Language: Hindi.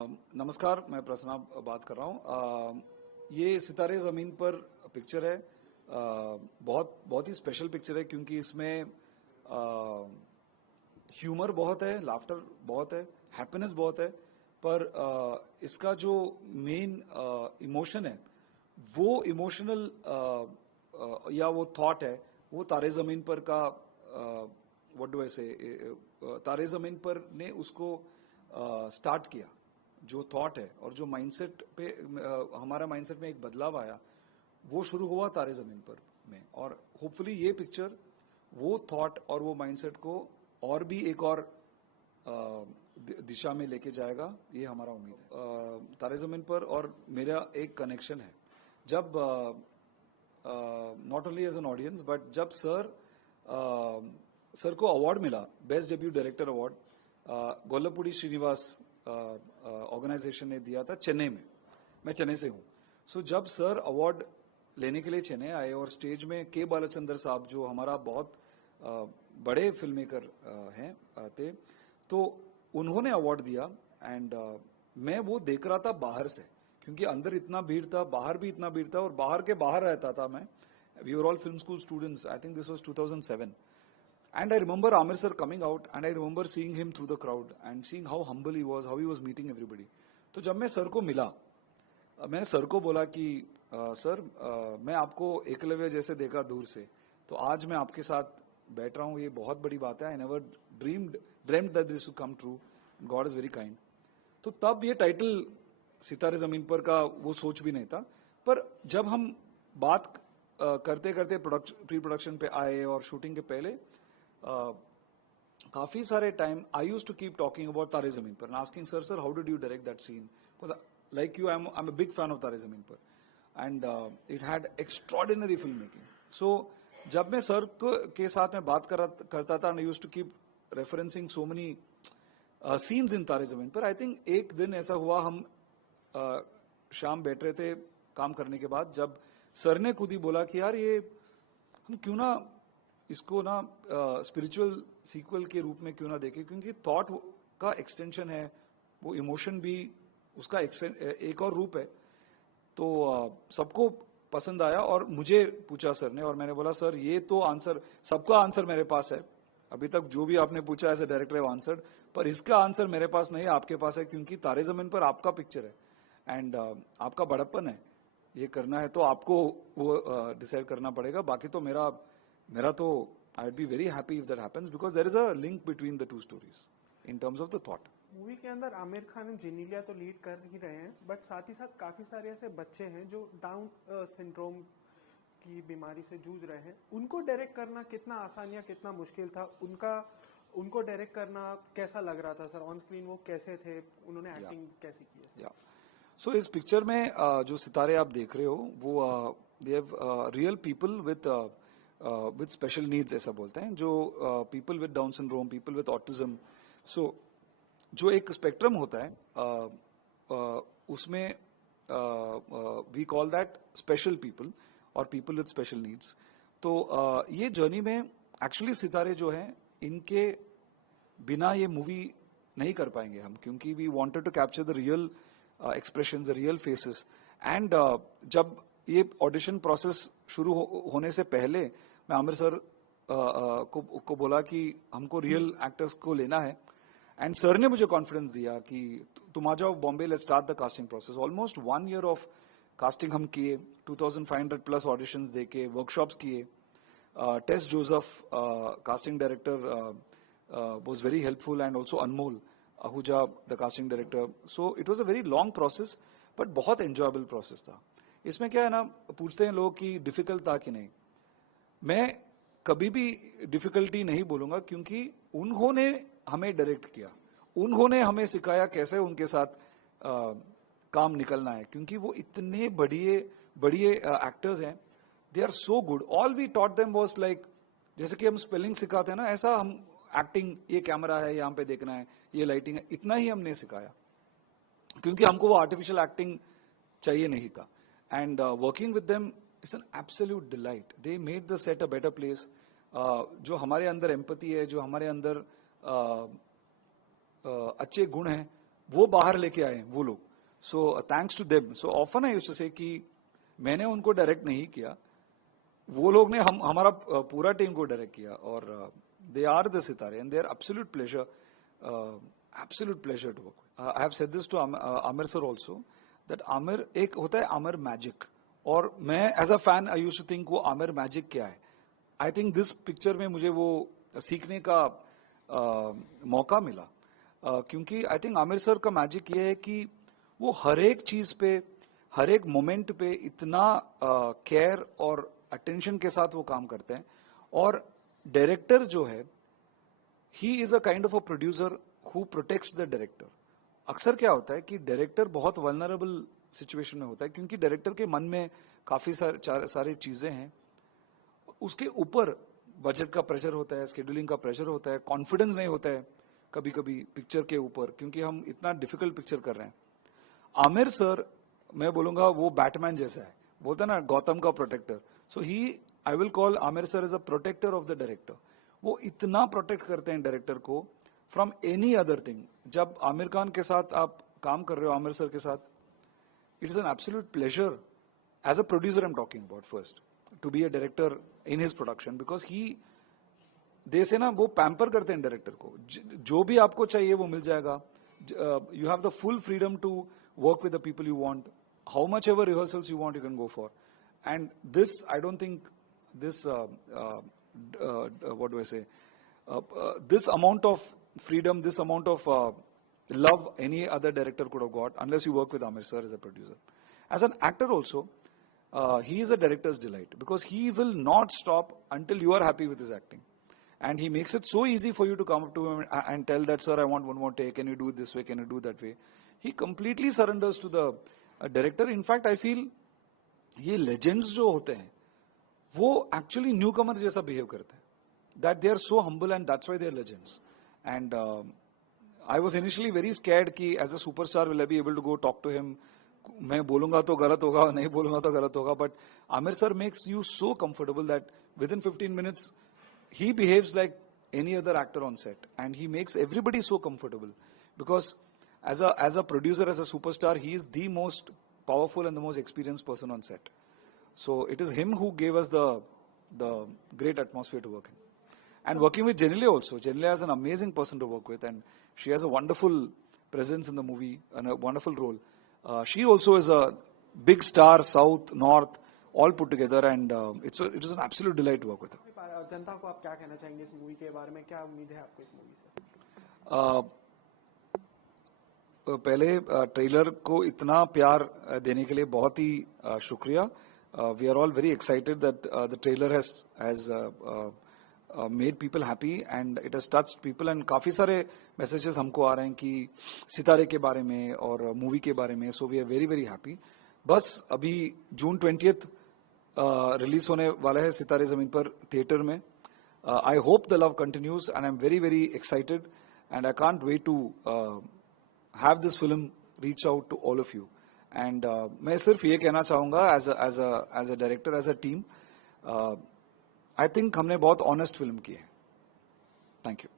नमस्कार, मैं प्रसन्ना बात कर रहा हूँ। ये सितारे ज़मीन पर पिक्चर है। बहुत बहुत ही स्पेशल पिक्चर है क्योंकि इसमें ह्यूमर बहुत है, लाफ्टर बहुत है, हैप्पीनेस बहुत है, पर इसका जो मेन इमोशन है वो इमोशनल या वो थॉट है, वो तारे ज़मीन पर का व्हाट डू आई से, तारे ज़मीन पर ने उसको स्टार्ट किया। जो थॉट है और जो माइंडसेट पे हमारा माइंडसेट में एक बदलाव आया, वो शुरू हुआ तारे जमीन पर में। और होपफुली ये पिक्चर वो थॉट और वो माइंडसेट को और भी एक और दिशा में लेके जाएगा, ये हमारा उम्मीद है। तारे जमीन पर और मेरा एक कनेक्शन है। जब not only as an audience but जब सर को अवार्ड मिला, best debut director award, Gollapudi Srinivas organisation ने दिया था चेन्नई में। मैं चेन्नई से हूँ। सो जब सर अवार्ड लेने के लिए चेन्नई आए और स्टेज में के बालचंद्र साहब, जो हमारा बहुत बड़े फिल्म मेकर हैं, थे, तो उन्होंने अवार्ड दिया। एंड मैं वो देख रहा था बाहर से, क्योंकि अंदर इतना भीड़ था, बाहर भी इतना भीड़ था, और बाहर के बाहर रहता था मैं। We were all film school students. I think this was 2007. And I remember Amir sir coming out, and I remember seeing him through the crowd and seeing how humble he was, how he was meeting everybody. तो जब मैं सर को मिला, मैंने सर को बोला कि सर, मैं आपको एकलव्य जैसे देखा दूर से, तो आज मैं आपके साथ बैठ रहा हूँ, ये बहुत बड़ी बात है। I never dreamed that this would come true. God is very kind. तो तब ये टाइटल सितारे जमीन पर का वो सोच भी नहीं था। पर जब हम बात करते करते प्री प्रोडक्शन पे आए और शूटिंग के पहले काफी सारे time I used to keep talking about Taare Zameen Par, asking sir how did you direct that scene, like you I am a big fan of Taare Zameen Par, and it had extraordinary film making. So जब मैं सर के साथ में बात करता था, I used to keep referencing so many scenes in Taare Zameen पर। आई थिंक एक दिन ऐसा हुआ, हम शाम बैठ रहे थे काम करने के बाद, जब सर ने खुद ही बोला कि यार ये हम क्यों ना इसको ना स्पिरिचुअल सीक्वल के रूप में क्यों ना देखें, क्योंकि थॉट का एक्सटेंशन है, वो इमोशन भी उसका एक और रूप है। तो सबको पसंद आया और मुझे पूछा सर ने, और मैंने बोला सर ये तो आंसर, सबका आंसर मेरे पास है, अभी तक जो भी आपने पूछा as a director have answered, पर इसका आंसर मेरे पास नहीं है, आपके पास है, क्योंकि तारे जमीन पर आपका पिक्चर है एंड आपका बड़प्पन है, ये करना है तो आपको वो डिसाइड करना पड़ेगा। बाकी तो मेरा तो I would be very happy if that happens, because there is a link between the two stories in terms of the thought. Movie के अंदर आमिर खान एंड जेनेलिया तो लीड कर ही रहे हैं, बट साथ ही साथ काफी सारे ऐसे बच्चे हैं जो डाउन सिंड्रोम की बीमारी से जूझ रहे हैं। उनको डायरेक्ट करना कितना आसान या कितना मुश्किल था? उनको डायरेक्ट करना कैसा लग रहा था सर? ऑन स्क्रीन वो कैसे थे? उन्होंने एक्टिंग कैसी की है? सो इस पिक्चर में जो सितारे आप देख रहे हो, वो they have real people with special needs, ऐसा बोलते हैं, जो people with Down syndrome, people with autism. So जो एक स्पेक्ट्रम होता है, उसमें we call that special people और पीपल विद स्पेशल नीड्स। तो ये जर्नी में एक्चुअली सितारे जो हैं, इनके बिना ये मूवी नहीं कर पाएंगे हम, क्योंकि we wanted to capture the real expression, the real faces. And जब ये ऑडिशन प्रोसेस शुरू होने से पहले मैं आमिर सर को बोला कि हमको रियल एक्टर्स को लेना है, एंड सर ने मुझे कॉन्फिडेंस दिया कि तुम आ जाओ Bombay, let's start the casting process. Almost 1 year of casting हम किए, 2500 प्लस ऑडिशंस देके, वर्कशॉप्स किए। Tess Joseph casting director was very helpful, and also Anmol Ahuja, the casting director. So it was a very long process, but बहुत enjoyable process था। इसमें क्या है ना, पूछते हैं लोग कि डिफिकल्ट था कि नहीं। मैं कभी भी डिफिकल्टी नहीं बोलूंगा, क्योंकि उन्होंने हमें डायरेक्ट किया, उन्होंने हमें सिखाया कैसे उनके साथ काम निकलना है, क्योंकि वो इतने बढ़िए एक्टर्स हैं। They are so good. All we taught them was like, जैसे कि हम स्पेलिंग सिखाते हैं ना, ऐसा हम एक्टिंग, ये कैमरा है, यहां पे देखना है, ये लाइटिंग है, इतना ही हमने सिखाया, क्योंकि हमको वो आर्टिफिशियल एक्टिंग चाहिए नहीं था। And working with them it's an absolute delight. They made the set a better place. जो हमारे अंदर एम्पैथी है, जो हमारे अंदर अच्छे गुण हैं, वो बाहर लेके आए वो लोग. So thanks to them. So often I used to say कि मैंने उनको डायरेक्ट नहीं किया, वो लोग ने हमारा पूरा टीम को डायरेक्ट किया. और they are the sitaare and they are absolute pleasure to work. I have said this to Aamir sir also that Aamir, एक होता है आमिर मैजिक, और मैं as a fan I used to think वो आमिर मैजिक क्या है. आई थिंक दिस पिक्चर में मुझे वो सीखने का मौका मिला, क्योंकि आई थिंक आमिर सर का मैजिक ये है कि वो हर एक चीज पे, हर एक मोमेंट पे इतना केयर और अटेंशन के साथ वो काम करते हैं. और डायरेक्टर जो है, he is a kind of a producer who protects the director. अक्सर क्या होता है कि डायरेक्टर बहुत वल्नरेबल सिचुएशन में होता है, क्योंकि डायरेक्टर के मन में काफी सारी चीजें हैं. उसके ऊपर बजट का प्रेशर होता है, स्केड्यूलिंग का प्रेशर होता है, कॉन्फिडेंस नहीं होता है कभी कभी पिक्चर के ऊपर, क्योंकि हम इतना डिफिकल्ट पिक्चर कर रहे हैं. आमिर सर, मैं बोलूंगा वो बैटमैन जैसा है, बोलता है ना गौतम का protector. So he, I will call Aamir sir as a protector of the director. वो इतना प्रोटेक्ट करते हैं डायरेक्टर को फ्रॉम एनी अदर थिंग. जब आमिर खान के साथ आप काम कर रहे हो, आमिर सर के साथ, it is an absolute pleasure as a producer I am talking about first to be a director in his production, because he दे से ना वो पैम्पर करते हैं डायरेक्टर को. जो भी आपको चाहिए वो मिल जाएगा. You have the full freedom to work with the people you want, how much ever rehearsals you want you can go for. And this, I don't think this what do I say, this amount of freedom, this amount of love any other director could have got, unless you work with Amir sir as a producer. As an actor also, he is a director's delight, because he will not stop until you are happy with his acting. And he makes it so easy for you to come up to him and tell that, sir, I want one more take, can you do it this way, can you do it that way. He completely surrenders to the director. In fact, I feel ये legends जो होते हैं वो actually newcomer जैसा behave करते हैं. That they are so humble and that's why they are legends. And I was initially very scared कि as a superstar will I be able to go talk to him. मैं बोलूंगा तो गलत होगा, नहीं बोलूंगा तो गलत होगा. But Amir sir makes you so comfortable that within 15 minutes he behaves like any other actor on set, and he makes everybody so comfortable, because as a producer, as a superstar, he is the most powerful and the most experienced person on set. So it is him who gave us the great atmosphere to work in. And working with Jenilia also. Jenilia is an amazing person to work with, and she has a wonderful presence in the movie and a wonderful role. She also is a big star, South, North, all put together, and it is an absolute delight to work with her. जनता को आप क्या कहना चाहेंगे इस मूवी के बारे में, क्या उम्मीद है आपको इस मूवी से? पहले ट्रेलर को इतना प्यार देने के लिए बहुत ही शुक्रिया. We are all very excited that the trailer has made people happy and it has touched people. And काफी सारे मैसेजेस हमको आ रहे हैं कि सितारे के बारे में और मूवी के बारे में. So we are very very happy. बस अभी जून 20th रिलीज होने वाला है सितारे जमीन पर थिएटर में. I hope the love continues and I am very very excited and I can't wait to have this film reach out to all of you. And मैं सिर्फ ये कहना चाहूंगा as a director, as a team, I think हमने बहुत honest film की है. Thank you.